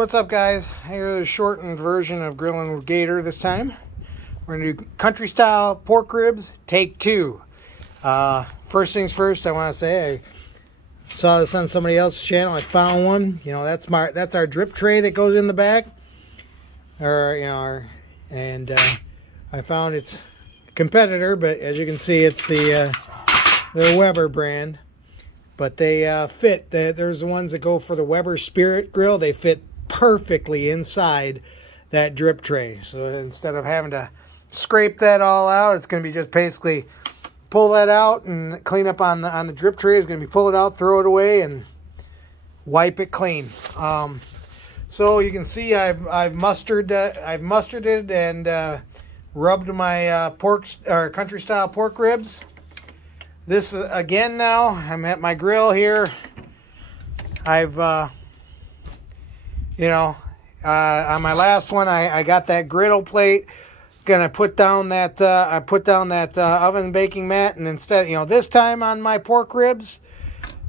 What's up, guys? Here's a shortened version of grilling with Gator this time. We're going to do country style pork ribs, take 2. First things first, I want to say I saw this on somebody else's channel. I found one. You know, that's our drip tray that goes in the back. I found its competitor, but as you can see, it's the Weber brand. But they fit. There's the ones that go for the Weber Spirit grill. They fit perfectly inside that drip tray. So instead of having to scrape that all out, it's going to be just basically pull that out and clean up on the drip tray. It's going to be pull it out, throw it away, and wipe it clean. So you can see I've mustarded it and rubbed my country style pork ribs. This again, now I'm at my grill here. I've on my last one, I got that griddle plate. Gonna put down that oven baking mat, and instead, this time on my pork ribs,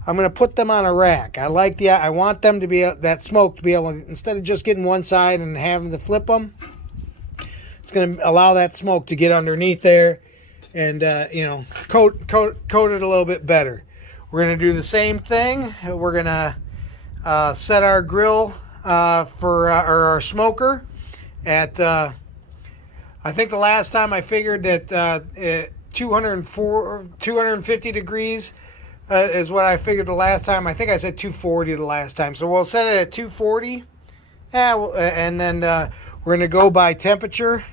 I'm gonna put them on a rack. I want them to be that smoke to be able to, instead of just getting one side and having to flip them, it's gonna allow that smoke to get underneath there and coat it a little bit better. We're gonna do the same thing. We're gonna set our grill for our smoker at I think the last time I figured that 250 degrees is what I figured the last time. I think I said 240 the last time, so we'll set it at 240. And then we're gonna go by temperature.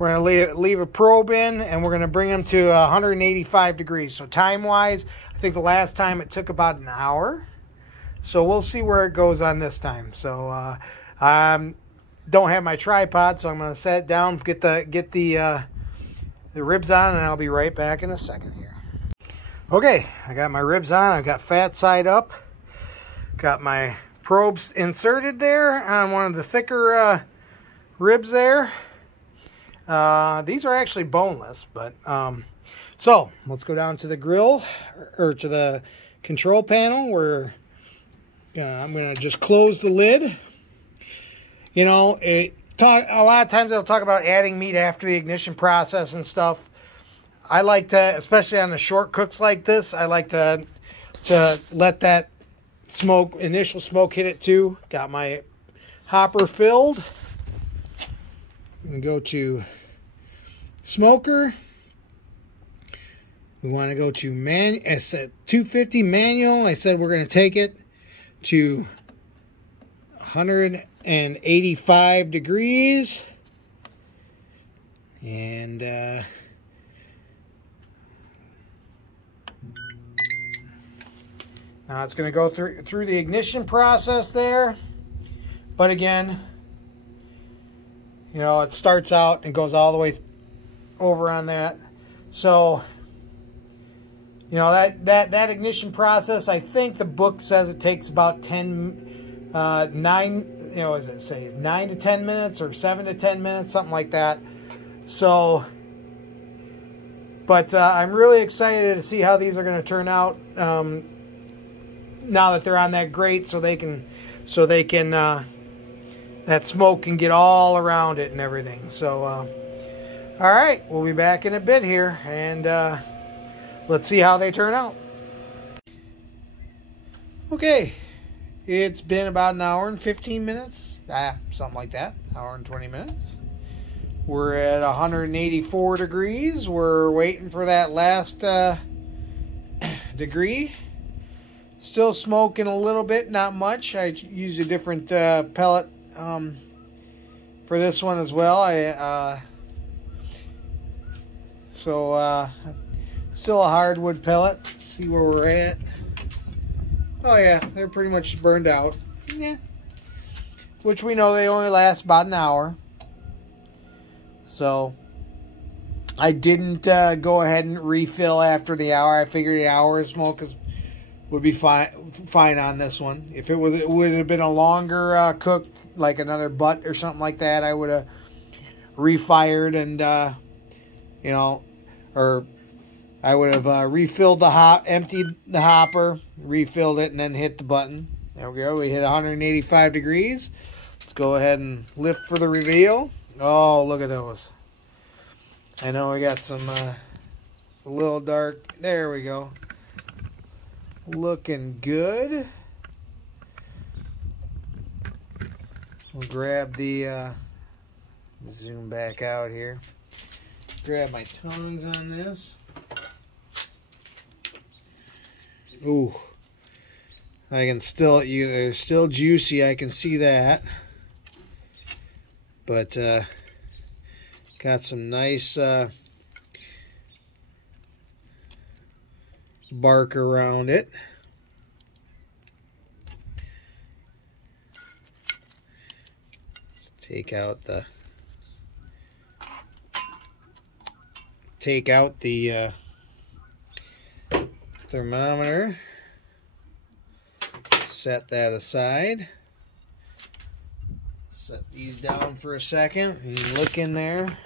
We're gonna leave a probe in, and we're gonna bring them to 185 degrees. So time-wise, I think the last time it took about an hour. So we'll see where it goes on this time. So I don't have my tripod, so I'm going to set it down, get the ribs on, and I'll be right back in a second here. Okay, I got my ribs on. I've got fat side up. Got my probes inserted there on one of the thicker ribs there. These are actually boneless, but so let's go down to the grill, or to the control panel where I'm going to just close the lid. A lot of times they'll talk about adding meat after the ignition process and stuff. I like to, especially on the short cooks like this, I like to let that initial smoke hit it too. Got my hopper filled. I'm going to go to smoker. We want to go to I said 250 manual. I said we're going to take it to 185 degrees, and now it's going to go through the ignition process there. But again, it starts out and goes all the way over on that. So that ignition process, I think the book says it takes about 9 to 10 minutes or 7 to 10 minutes, something like that. So, but I'm really excited to see how these are going to turn out now that they're on that grate, so they can that smoke can get all around it and everything. So, all right, we'll be back in a bit here, and let's see how they turn out. Okay, it's been about an hour and 15 minutes, something like that, hour and 20 minutes. We're at 184 degrees. We're waiting for that last degree. Still smoking a little bit, not much. I used a different pellet for this one as well. Still a hardwood pellet. Let's see where we're at. Oh yeah, they're pretty much burned out. Yeah. Which we know they only last about an hour. So I didn't go ahead and refill after the hour. I figured the hour of smoke would be fine on this one. If it would have been a longer cook, like another butt or something like that, I would have refired and or I would have refilled emptied the hopper, refilled it, and then hit the button. There we go. We hit 185 degrees. Let's go ahead and lift for the reveal. Oh, look at those. I know we got some, it's a little dark. There we go. Looking good. We'll grab the, zoom back out here. Grab my tongs on this. Ooh. I can still, they're still juicy. I can see that. But, got some nice, bark around it. Take out the thermometer. Set that aside. Set these down for a second and look in there.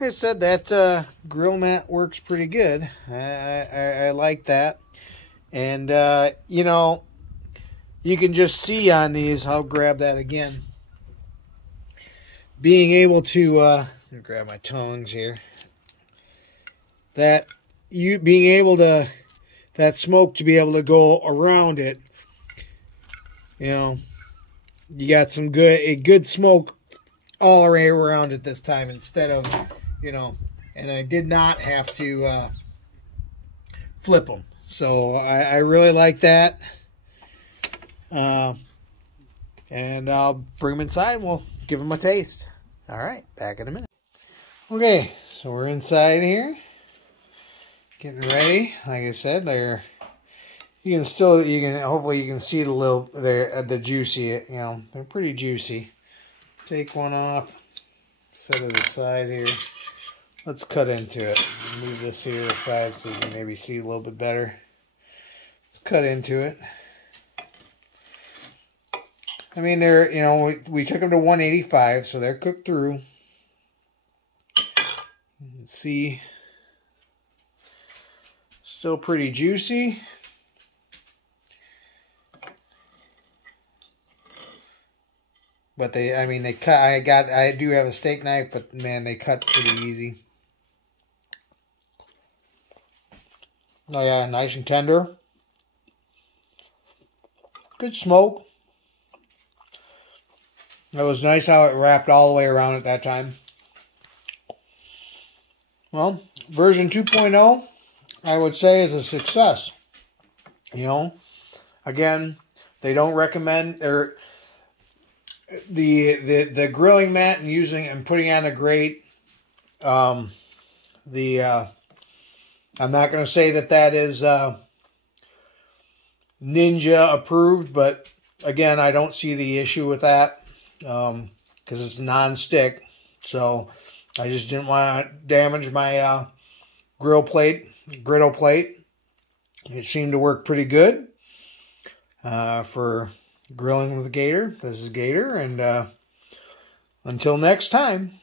Like I said, that grill mat works pretty good. I like that. And, you know, you can just see on these, I'll grab that again. Being able to, let me grab my tongs here. That, being able to, that smoke to be able to go around it, you know, you got some good smoke all around it this time instead of, you know, and I did not have to flip them. So I really like that. And I'll bring them inside and we'll give them a taste. All right, back in a minute. Okay, so we're inside here. Getting ready. Like I said, hopefully you can see the juicy, you know, they're pretty juicy. Take one off, set it aside here. Let's cut into it. Move this here aside so you can maybe see a little bit better. Let's cut into it. I mean, they're, you know, we took them to 185, so they're cooked through. Let's see. Still pretty juicy. But they cut, I do have a steak knife, but man, they cut pretty easy. Oh yeah, nice and tender. Good smoke. It was nice how it wrapped all the way around at that time. Well, version 2.0, I would say, is a success. You know, again, they don't recommend, or the grilling mat and using and putting on the grate. I'm not going to say that is Ninja approved, but again, I don't see the issue with that because it's non-stick. So I just didn't want to damage my griddle plate. It seemed to work pretty good for grilling with Gator. This is Gator, and until next time.